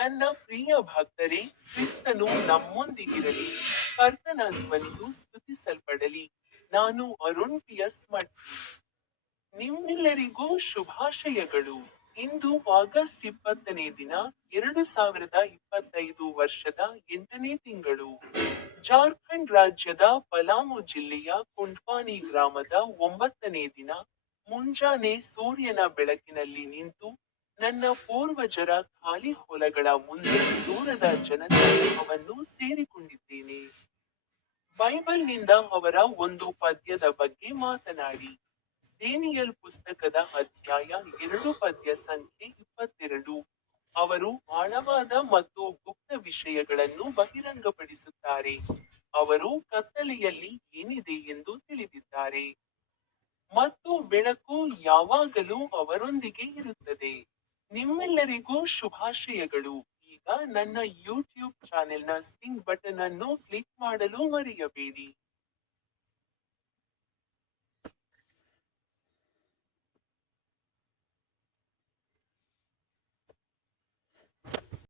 ನನ್ನ ಪ್ರಿಯ ಭಕ್ತರೇ, ಕ್ರಿಸ್ತನು ನಮ್ಮೊಂದಿಗಿರಲಿ. ಕರ್ತನ ಧ್ವನಿಯು ಸ್ತುತಿಸಲ್ಪಡಲಿ. ನಾನು ಅರುಣ್ ಪಿಯಸ್ ಮಠ್. ನಿಮ್ಮೆಲ್ಲರಿಗೂ ಶುಭಾಶಯಗಳು. ಇಂದು ಆಗಸ್ಟ್ 20ನೇ ದಿನ, 2025 ವರ್ಷದ 8ನೇ ತಿಂಗಳು. ಜಾರ್ಖಂಡ್ ರಾಜ್ಯದ ಪಲಾಮು ಜಿಲ್ಲೆಯ ಕುಂಡ್ಪಾನಿ ಗ್ರಾಮದ 9ನೇ ದಿನ, ಮುಂಜಾನೆ ಸೂರ್ಯನ ಬೆಳಕಿನಲ್ಲಿ ನಿಂತು, ನನ್ನ ಪೂರ್ವಜರ ಖಾಲಿ ಹೊಲಗಳ ಮುಂದೆ ದೂರದ ಜನಸಮೂಹವನ್ನು ಸೇರಿಕೊಂಡಿದ್ದೇನೆ. ಬೈಬಲ್ನಿಂದ ಅವರ ಒಂದು ಪದ್ಯದ ಬಗ್ಗೆ ಮಾತನಾಡಿ. ಡೇನಿಯಲ್ ಪುಸ್ತಕದ ಅಧ್ಯಾಯ 2 ಪದ್ಯ ಸಂಖ್ಯೆ 22. ಅವರು ಆಳವಾದ ಮತ್ತು ಗುಪ್ತ ವಿಷಯಗಳನ್ನು ಬಹಿರಂಗಪಡಿಸುತ್ತಾರೆ. ಅವರು ಕತ್ತಲೆಯಲ್ಲಿ ಏನಿದೆ ಎಂದು ತಿಳಿದಿದ್ದಾರೆ. ಮತ್ತು ಬೆಳಕು ಯಾವಾಗಲೂ ಅವರೊಂದಿಗೆ ಇರುತ್ತದೆ. ನಿಮ್ಮೆಲ್ಲರಿಗೂ ಶುಭಾಶಯಗಳು. ಈಗ ನನ್ನ ಯೂಟ್ಯೂಬ್ ಚಾನೆಲ್ನ ಸ್ಟಿಂಗ್ ಬಟನ್ ಅನ್ನು ಕ್ಲಿಕ್ ಮಾಡಲು ಮರೆಯಬೇಡಿ.